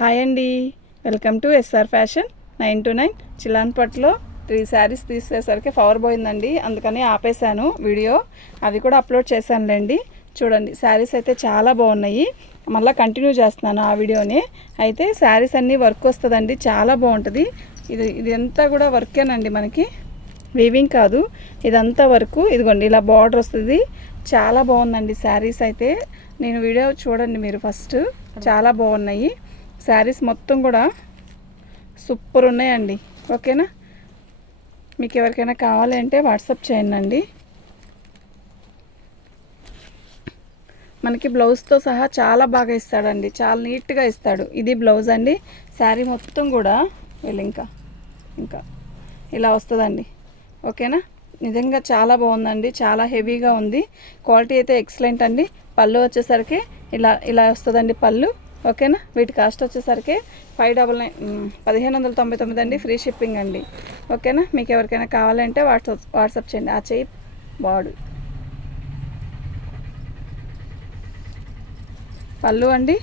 Hi అండి, welcome to SR fashion 929. చిలాన్పట్లో 3 శారీస్ తీసేసరికి పవర్ పోయిందండి, అందుకని ఆపేశాను వీడియో. అది కూడా అప్లోడ్ చేశానులేండి. చూడండి, శారీస్ అయితే చాలా బాగున్నాయి. మళ్ళీ కంటిన్యూ చేస్తున్నాను ఆ వీడియోని. అయితే శారీస్ అన్నీ వర్క్ వస్తుందండి, చాలా బాగుంటుంది. ఇదంతా కూడా వర్కేనండి, మనకి వీవింగ్ కాదు, ఇదంతా వర్క్. ఇదిగోండి, ఇలా బార్డర్ వస్తుంది. చాలా బాగుందండి శారీస్ అయితే. నేను వీడియో చూడండి మీరు ఫస్ట్, చాలా బాగున్నాయి శారీస్ మొత్తం కూడా, సూపర్ ఉన్నాయండి. ఓకేనా, మీకు ఎవరికైనా కావాలి అంటే వాట్సాప్ చేయండి. మనకి బ్లౌజ్తో సహా చాలా బాగా ఇస్తాడండి, చాలా నీట్గా ఇస్తాడు. ఇది బ్లౌజ్ అండి. శారీ మొత్తం కూడా వీళ్ళు ఇంకా ఇలా వస్తుందండి. ఓకేనా, నిజంగా చాలా బాగుందండి, చాలా హెవీగా ఉంది. క్వాలిటీ అయితే ఎక్సలెంట్ అండి. పళ్ళు వచ్చేసరికి ఇలా వస్తుందండి పళ్ళు. ఓకేనా, వీటి కాస్ట్ వచ్చేసరికి 1599 అండి, ఫ్రీ షిప్పింగ్ అండి. ఓకేనా, మీకు ఎవరికైనా కావాలంటే వాట్సాప్ చేయండి. ఆ చెయ్యి బాడు పళ్ళు అండి.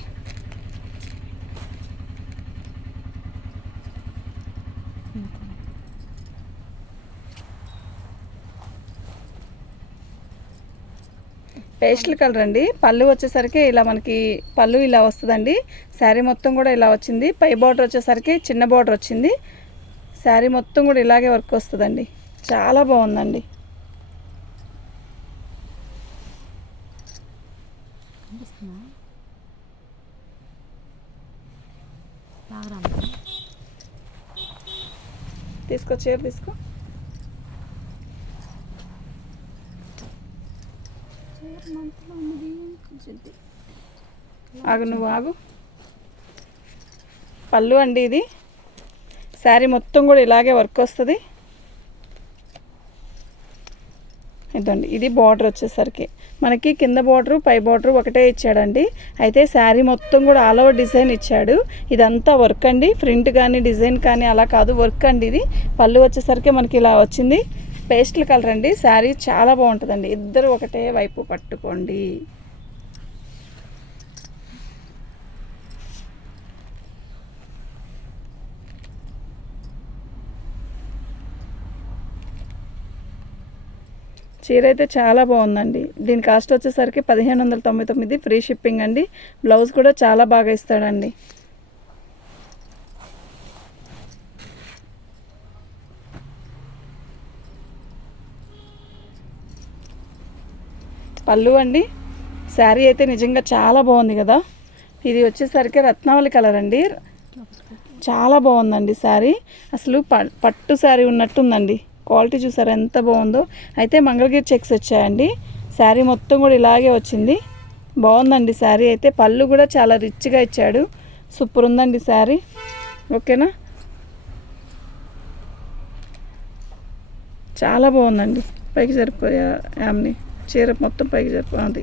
పేస్టల్ కలర్ అండి. పళ్ళు వచ్చేసరికి ఇలా మనకి పళ్ళు ఇలా వస్తుందండి. శారీ మొత్తం కూడా ఇలా వచ్చింది. పై బార్డర్ వచ్చేసరికి చిన్న బార్డర్ వచ్చింది. శారీ మొత్తం కూడా ఇలాగే వర్క్ వస్తుందండి, చాలా బాగుందండి. తీసుకో, చీర తీసుకో. ఆగు, నువ్వు ఆగు. పళ్ళు అండి ఇది. శారీ మొత్తం కూడా ఇలాగే వర్క్ వస్తుంది. ఇదండి, ఇది బార్డర్ వచ్చేసరికి మనకి కింద బార్డరు పై బార్డరు ఒకటే ఇచ్చాడండి. అయితే శారీ మొత్తం కూడా ఆల్ ఓవర్ డిజైన్ ఇచ్చాడు. ఇదంతా వర్క్ అండి, ప్రింట్ కానీ డిజైన్ కానీ అలా కాదు, వర్క్ అండి ఇది. పళ్ళు వచ్చేసరికి మనకి ఇలా వచ్చింది. పేస్టల్ కలర్ అండి. శారీ చాలా బాగుంటుందండి. ఇద్దరు ఒకటే వైపు పట్టుకోండి. చీర అయితే చాలా బాగుందండి. దీని కాస్ట్ వచ్చేసరికి 1599, ఫ్రీ షిప్పింగ్ అండి. బ్లౌజ్ కూడా చాలా బాగా ఇస్తాడండి. పళ్ళు అండి. శారీ అయితే నిజంగా చాలా బాగుంది కదా. ఇది వచ్చేసరికి రత్నావళి కలర్ అండి. చాలా బాగుందండి శారీ. అసలు పట్టు శారీ ఉన్నట్టుందండి. క్వాలిటీ చూసారా ఎంత బాగుందో. అయితే మంగళగిరి చెక్స్ వచ్చాయండి. శారీ మొత్తం కూడా ఇలాగే వచ్చింది. బాగుందండి శారీ అయితే. పళ్ళు కూడా చాలా రిచ్గా ఇచ్చాడు. సూపర్ ఉందండి శారీ. ఓకేనా, చాలా బాగుందండి. పైకి సరిపోయా యామ్ని, చీర మొత్తం పైకి సరిపోయింది.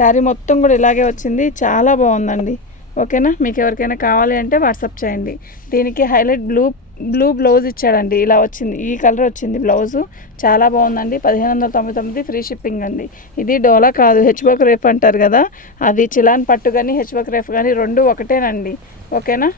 శారీ మొత్తం కూడా ఇలాగే వచ్చింది, చాలా బాగుందండి. ఓకేనా, మీకు ఎవరికైనా కావాలి అంటే వాట్సాప్ చేయండి. దీనికి హైలైట్ బ్లూ బ్లౌజ్ ఇచ్చాడండి. ఇలా వచ్చింది, ఈ కలర్ వచ్చింది బ్లౌజు. చాలా బాగుందండి. 1599, ఫ్రీ షిప్పింగ్ అండి. ఇది డోలా కాదు, హెచ్వర్క్ రేఫ్ అంటారు కదా, అది చిలాన్ పట్టు కానీ హెచ్వర్క్ రేఫ్ కానీ రెండు ఒకటేనండి. ఓకేనా,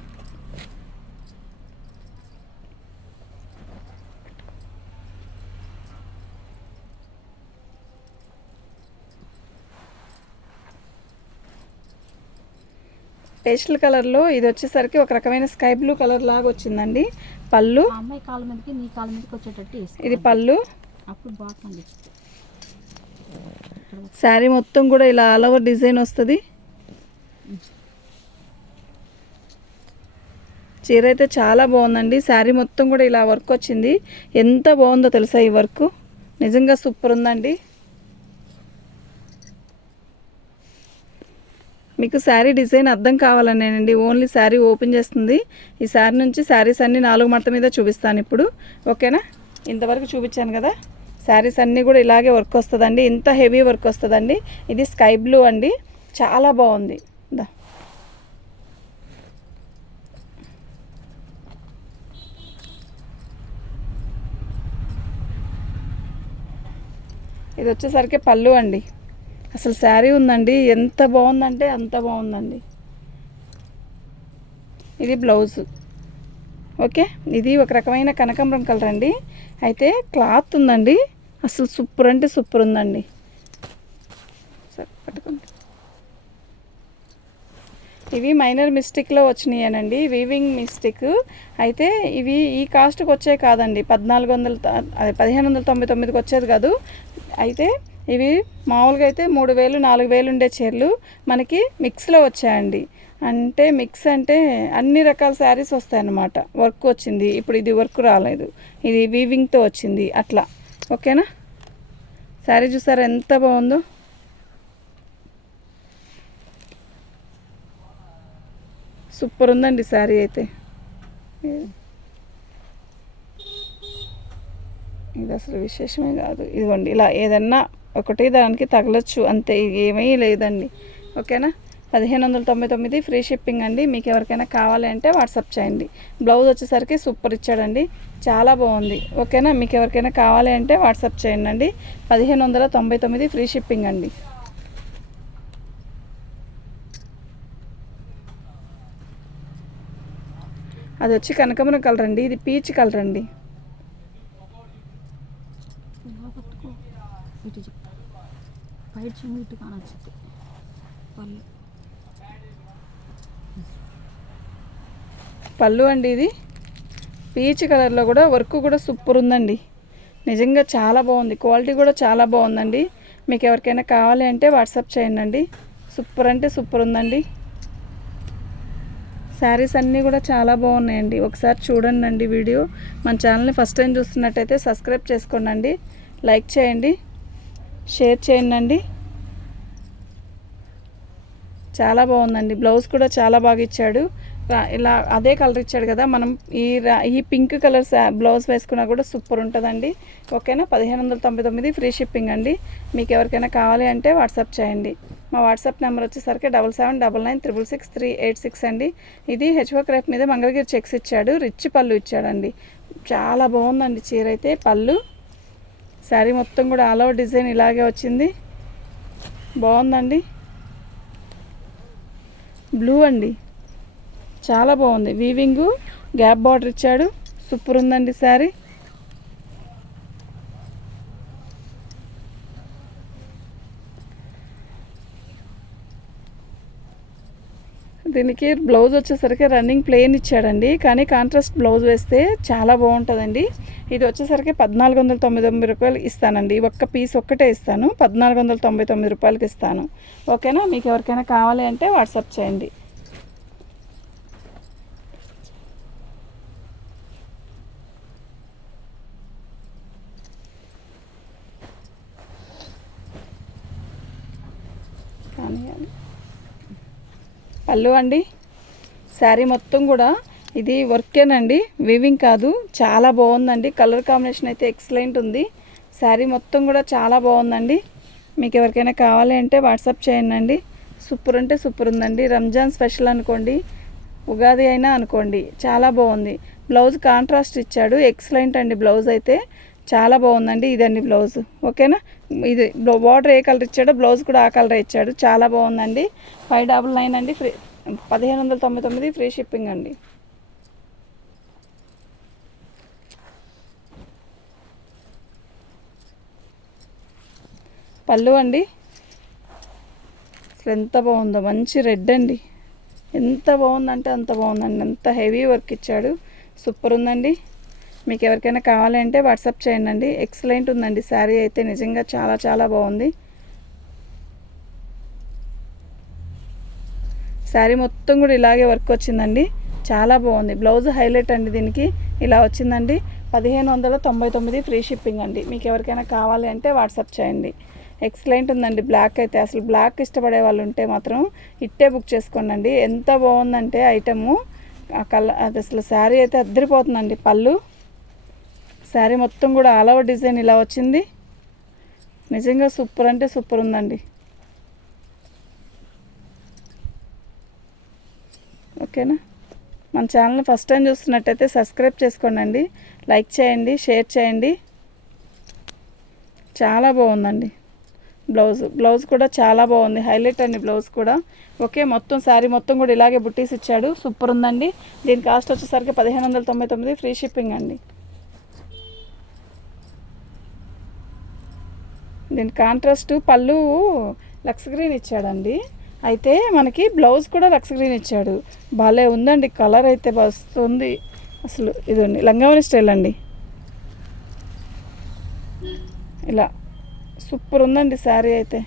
పేస్టల్ కలర్లో ఇది వచ్చేసరికి ఒక రకమైన స్కై బ్లూ కలర్ లాగా వచ్చిందండి. పళ్ళు అమ్మాయి కాళ్ళ మీదకి నీ కాళ్ళ మీదకి వచ్చేటట్టు ఇది పళ్ళు. అప్పుడు బాగుంది. శారీ మొత్తం కూడా ఇలా ఆల్ ఓవర్ డిజైన్ వస్తుంది. చీర అయితే చాలా బాగుందండి. శారీ మొత్తం కూడా ఇలా వర్క్ వచ్చింది. ఎంత బాగుందో తెలుసా ఈ వర్క్, నిజంగా సూపర్ ఉందండి. మీకు శారీ డిజైన్ అర్థం కావాలనేనండి, ఓన్లీ శారీ ఓపెన్ చేస్తుంది. ఈ శారీ నుంచి శారీస్ అన్నీ 4 మడత మీద చూపిస్తాను ఇప్పుడు. ఓకేనా, ఇంతవరకు చూపించాను కదా. శారీస్ అన్నీ కూడా ఇలాగే వర్క్ వస్తుందండి. ఇంత హెవీ వర్క్ వస్తుందండి. ఇది స్కై బ్లూ అండి, చాలా బాగుంది. ఇది వచ్చేసరికి పళ్ళు అండి. అసలు శారీ ఉందండి, ఎంత బాగుందంటే అంత బాగుందండి. ఇది బ్లౌజు. ఓకే, ఇది ఒక రకమైన కనకాంబరం కలర్ అండి. అయితే క్లాత్ ఉందండి, అసలు సూపర్ అంటే సూపర్ ఉందండి. సరే పట్టుకోండి. ఇవి మైనర్ మిస్టేక్లో వచ్చినాయనండి, వీవింగ్ మిస్టేక్. అయితే ఇవి ఈ కాస్ట్కి వచ్చే కాదండి, 1599కి వచ్చేది కాదు. అయితే ఇవి మామూలుగా అయితే 3000 4000 ఉండే చీరలు మనకి మిక్స్లో వచ్చాయండి. అంటే మిక్స్ అంటే అన్ని రకాల శారీస్ వస్తాయన్నమాట. వర్క్ వచ్చింది, ఇప్పుడు ఇది వర్క్ రాలేదు, ఇది వీవింగ్తో వచ్చింది అట్లా. ఓకేనా, శారీ చూసారా ఎంత బాగుందో. సూపర్ ఉందండి శారీ అయితే. ఇది అసలు విశేషమే కాదు. ఇదిగోండి, ఇలా ఏదన్నా ఒకటి దానికి తగలచ్చు అంతే, ఏమీ లేదండి. ఓకేనా, 1599 ఫ్రీ షిప్పింగ్ అండి. మీకు ఎవరికైనా కావాలి అంటే వాట్సాప్ చేయండి. బ్లౌజ్ వచ్చేసరికి సూపర్ ఇచ్చాడండి, చాలా బాగుంది. ఓకేనా, మీకు ఎవరికైనా కావాలి అంటే వాట్సాప్ చేయండి అండి. 1599 ఫ్రీ షిప్పింగ్ అండి. అది వచ్చి కనకాంబరం కలర్ అండి, ఇది పీచ్ కలర్ అండి. ఇటు చెప్తా బయట చెమ్ము ఇటు కానొచ్చింది పళ్ళు. పళ్ళు అండి, ఇది పీచ్ కలర్లో కూడా వర్క్ కూడా సూపర్ ఉందండి. నిజంగా చాలా బాగుంది, క్వాలిటీ కూడా చాలా బాగుందండి. మీకు ఎవరికైనా కావాలి అంటే వాట్సాప్ చేయండి అండి. సూపర్ అంటే సూపర్ ఉందండి. శారీస్ అన్నీ కూడా చాలా బాగున్నాయండి. ఒకసారి చూడండి అండి వీడియో. మన ఛానల్ని ఫస్ట్ టైం చూస్తున్నట్టయితే సబ్స్క్రైబ్ చేసుకోండి అండి, లైక్ చేయండి, షేర్ చేయండి అండి. చాలా బాగుందండి. బ్లౌజ్ కూడా చాలా బాగా ఇచ్చాడు. ఇలా అదే కలర్ ఇచ్చాడు కదా, మనం ఈ పింక్ కలర్ బ్లౌజ్ వేసుకున్నా కూడా సూపర్ ఉంటుందండి. ఓకేనా, 1599 ఫ్రీ షిప్పింగ్ అండి. మీకు ఎవరికైనా కావాలి అంటే వాట్సాప్ చేయండి. మా వాట్సాప్ నెంబర్ వచ్చేసరికి 7799966386 అండి. ఇది హెచ్వర్క్ రేప్ మీద మంగళగిరి చెక్స్ ఇచ్చాడు, రిచ్ పళ్ళు ఇచ్చాడండి. చాలా బాగుందండి చీర అయితే. పళ్ళు, శారీ మొత్తం కూడా ఆల్ ఓవర్ డిజైన్ ఇలాగే వచ్చింది, బాగుందండి. బ్లూ అండి, చాలా బాగుంది. వీవింగు గ్యాప్ బార్డర్ ఇచ్చాడు, సూపర్ ఉందండి శారీ. దీనికి బ్లౌజ్ వచ్చేసరికి రన్నింగ్ ప్లెయిన్ ఇచ్చాడండి, కానీ కాంట్రాస్ట్ బ్లౌజ్ వేస్తే చాలా బాగుంటుందండి. ఇది వచ్చేసరికి 1499 రూపాయలు ఇస్తానండి. ఒక్క పీస్ ఒక్కటే ఇస్తాను, 1499 రూపాయలకి ఇస్తాను. ఓకేనా, మీకు ఎవరికైనా కావాలి అంటే వాట్సాప్ చేయండి. పళ్ళు అండి, శారీ మొత్తం కూడా ఇది వర్కేనండి, వీవింగ్ కాదు. చాలా బాగుందండి, కలర్ కాంబినేషన్ అయితే ఎక్సలెంట్ ఉంది. శారీ మొత్తం కూడా చాలా బాగుందండి. మీకు ఎవరికైనా కావాలి అంటే వాట్సాప్ చేయండి అండి. సూపర్ అంటే సూపర్ ఉందండి. రంజాన్ స్పెషల్ అనుకోండి, ఉగాది అయినా అనుకోండి, చాలా బాగుంది. బ్లౌజ్ కాంట్రాస్ట్ ఇచ్చాడు, ఎక్సలెంట్ అండి. బ్లౌజ్ అయితే చాలా బాగుందండి. ఇదండి బ్లౌజ్. ఓకేనా, ఇది బార్డర్ ఏ కలర్ ఇచ్చాడో బ్లౌజ్ కూడా ఆ కలర్ ఇచ్చాడు, చాలా బాగుందండి. 599 అండి, ఫ్రీ 1599 ఫ్రీ షిప్పింగ్ అండి. పళ్ళు అండి, అసలు ఎంత బాగుందో, మంచి రెడ్ అండి. ఎంత బాగుందంటే అంత బాగుందండి, అంత హెవీ వర్క్ ఇచ్చాడు, సూపర్ ఉందండి. మీకు ఎవరికైనా కావాలి అంటే వాట్సాప్ చేయండి అండి. ఎక్సలెంట్ ఉందండి శారీ అయితే, నిజంగా చాలా చాలా బాగుంది. శారీ మొత్తం కూడా ఇలాగే వర్క్ వచ్చిందండి, చాలా బాగుంది. బ్లౌజ్ హైలైట్ అండి, దీనికి ఇలా వచ్చిందండి. 1599 ఫ్రీ షిప్పింగ్ అండి. మీకు ఎవరికైనా కావాలి అంటే వాట్సాప్ చేయండి. ఎక్సలెంట్ ఉందండి. బ్లాక్ అయితే అసలు బ్లాక్ ఇష్టపడే వాళ్ళు ఉంటే మాత్రం ఇట్టే బుక్ చేసుకోండి. ఎంత బాగుందంటే ఐటము, ఆ కలర్ అది అసలు శారీ అయితే అద్దరిపోతుందండి. పళ్ళు, శారీ మొత్తం కూడా ఆల్ ఓవర్ డిజైన్ ఇలా వచ్చింది, నిజంగా సూపర్ అంటే సూపర్ ఉందండి. ఓకేనా, మన ఛానల్ని ఫస్ట్ టైం చూస్తున్నట్టయితే సబ్స్క్రైబ్ చేసుకోండి, లైక్ చేయండి, షేర్ చేయండి. చాలా బాగుందండి. బ్లౌజ్ కూడా చాలా బాగుంది, హైలైట్ అండి బ్లౌజ్ కూడా. ఓకే, మొత్తం శారీ మొత్తం కూడా ఇలాగే బుట్టీస్ ఇచ్చాడు, సూపర్ ఉందండి. దీని కాస్ట్ వచ్చేసరికి 1599, ఫ్రీ షిప్పింగ్ అండి. దీని కాంట్రాస్ట్ పళ్ళు లక్స్ గ్రీన్ ఇచ్చాడండి, అయితే మనకి బ్లౌజ్ కూడా లక్స్ గ్రీన్ ఇచ్చాడు. భలే ఉందండి, కలర్ అయితే వస్తుంది అసలు. ఇదండి లంగావని స్టైల్ అండి, ఇలా సూపర్ ఉందండి శారీ అయితే.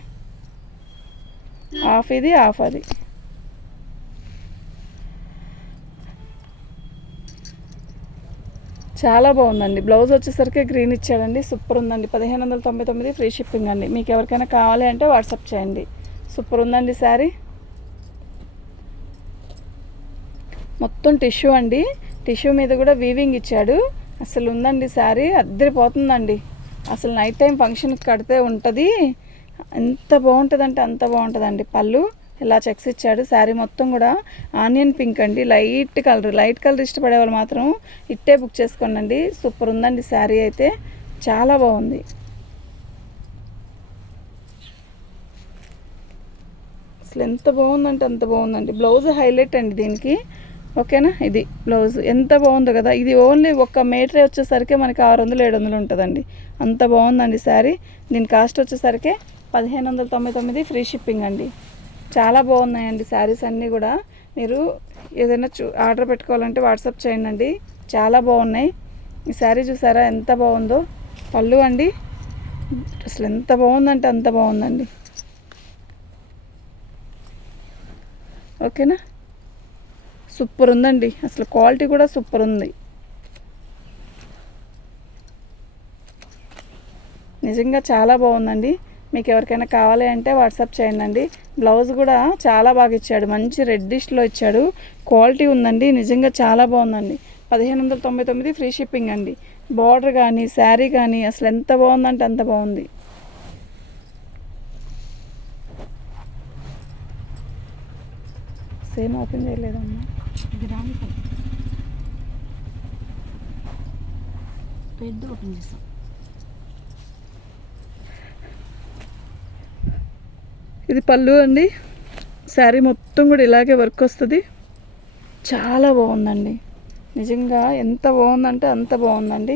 హాఫ్ ఇది హాఫ్ అది. చాలా బాగుందండి. బ్లౌజ్ వచ్చేసరికి గ్రీన్ ఇచ్చాడండి, సూపర్ ఉందండి. 1599, ఫ్రీ షిప్పింగ్ అండి. మీకు ఎవరికైనా కావాలి అంటే వాట్సాప్ చేయండి. సూపర్ ఉందండి శారీ. మొత్తం టిష్యూ అండి, టిష్యూ మీద కూడా వీవింగ్ ఇచ్చాడు. అసలు ఉందండి శారీ, అద్దరిపోతుందండి. అసలు నైట్ టైం ఫంక్షన్కి కడితే ఉంటుంది, ఎంత బాగుంటుందంటే అంత బాగుంటుందండి. పళ్ళు ఇలా చెక్స్ ఇచ్చాడు. శారీ మొత్తం కూడా ఆనియన్ పింక్ అండి, లైట్ కలర్ ఇష్టపడే వాళ్ళు మాత్రం ఇట్టే బుక్ చేసుకోండి. సూపర్ ఉందండి శారీ అయితే, చాలా బాగుంది. అసలు ఎంత బాగుందంటే అంత బాగుందండి. బ్లౌజ్ హైలైట్ అండి దీనికి, ఓకేనా. ఇది బ్లౌజ్ ఎంత బాగుందో కదా. ఇది ఓన్లీ ఒక మీటర్ వచ్చేసరికి మనకి 600-700 ఉంటుందండి, అంత బాగుందండి శారీ. దీని కాస్ట్ వచ్చేసరికి 1599, ఫ్రీ షిప్పింగ్ అండి. చాలా బాగున్నాయండి శారీస్ అన్నీ కూడా. మీరు ఏదైనా ఆర్డర్ పెట్టుకోవాలంటే వాట్సాప్ చేయండి, చాలా బాగున్నాయి. ఈ శారీ చూసారా ఎంత బాగుందో. పళ్ళు అండి అసలు ఎంత బాగుందంటే అంత బాగుందండి, ఓకేనా. సూపర్ ఉందండి, అసలు క్వాలిటీ కూడా సూపర్ ఉంది, నిజంగా చాలా బాగుందండి. మీకు ఎవరికైనా కావాలి అంటే వాట్సాప్ చేయండి. బ్లౌజ్ కూడా చాలా బాగా ఇచ్చాడు, మంచి రెడ్డిష్లో ఇచ్చాడు, క్వాలిటీ ఉందండి, నిజంగా చాలా బాగుందండి. 1599, ఫ్రీ షిప్పింగ్ అండి. బార్డర్ కానీ శారీ కానీ అసలు ఎంత బాగుందంటే అంత బాగుంది. సేమ్ ఓపెన్ చేయలేదమ్మా, ఇది రాని పెద్ద ఓపెన్ చేస్తాం. ఇది పళ్ళు అండి, శారీ మొత్తం కూడా ఇలాగే వర్క్ వస్తుంది, చాలా బాగుందండి. నిజంగా ఎంత బాగుందంటే అంత బాగుందండి.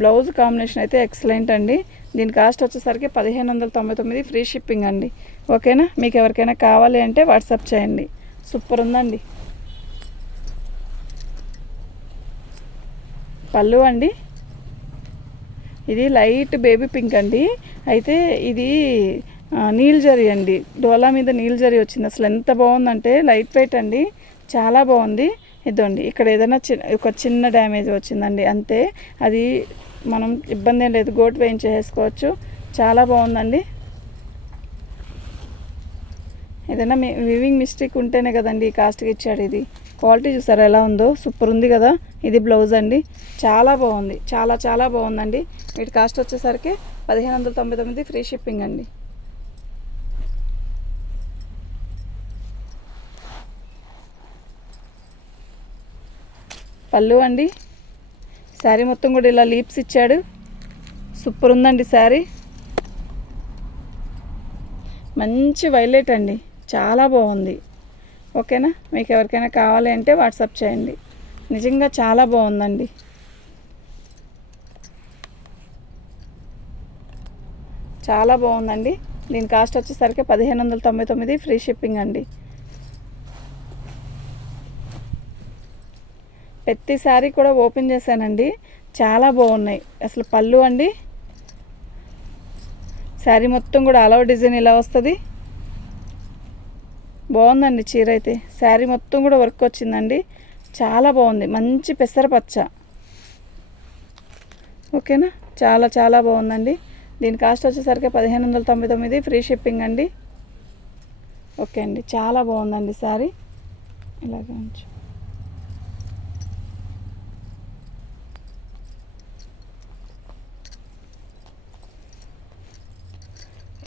బ్లౌజ్ కాంబినేషన్ అయితే ఎక్సలెంట్ అండి. దీని కాస్ట్ వచ్చేసరికి 1599, ఫ్రీ షిప్పింగ్ అండి, ఓకేనా. మీకు ఎవరికైనా కావాలి అంటే వాట్సాప్ చేయండి. సూపర్ ఉందండి. పళ్ళు అండి, ఇది లైట్ బేబీ పింక్ అండి, అయితే ఇది నీల్ జరీ అండి, డోలా మీద నీల్ జరీ వచ్చింది. అసలు ఎంత బాగుందంటే లైట్ వెయిట్ అండి, చాలా బాగుంది. ఇదండి ఇక్కడ ఏదైనా ఒక చిన్న డ్యామేజ్ వచ్చిందండి అంతే, అది మనం ఇబ్బంది ఏం లేదు, గోటు వేయించేసుకోవచ్చు. చాలా బాగుందండి. ఏదైనా వివింగ్ మిస్టేక్ ఉంటేనే కదండి ఈ కాస్ట్కి ఇచ్చాడు. ఇది క్వాలిటీ చూసారా ఎలా ఉందో, సూపర్ ఉంది కదా. ఇది బ్లౌజ్ అండి, చాలా బాగుంది, చాలా చాలా బాగుందండి. వీటి కాస్ట్ వచ్చేసరికి 1599, ఫ్రీ షిప్పింగ్ అండి. పళ్ళు అండి, శారీ మొత్తం కూడా ఇలా లీప్స్ ఇచ్చాడు, సూపర్ ఉందండి శారీ. మంచి వైలెట్ అండి, చాలా బాగుంది, ఓకేనా. మీకు ఎవరికైనా కావాలి అంటే వాట్సాప్ చేయండి. నిజంగా చాలా బాగుందండి. చాలా బాగుందండి. దీని కాస్ట్ వచ్చేసరికి 1599, ఫ్రీ షిప్పింగ్ అండి. ప్రతి శారీ కూడా ఓపెన్ చేశానండి, చాలా బాగున్నాయి. అసలు పళ్ళు అండి, శారీ మొత్తం కూడా అలవ డిజైన్ ఇలా వస్తుంది, బాగుందండి చీర అయితే. శారీ మొత్తం కూడా వర్క్ వచ్చిందండి, చాలా బాగుంది, మంచి పెసరపచ్చ, ఓకేనా. చాలా చాలా బాగుందండి. దీని కాస్ట్ వచ్చేసరికి 1599, ఫ్రీ షిప్పింగ్ అండి, ఓకే అండి. చాలా బాగుందండి శారీ, ఇలాగే ఉంచు.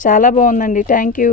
చాలా బాగుందండి, థ్యాంక్ యూ.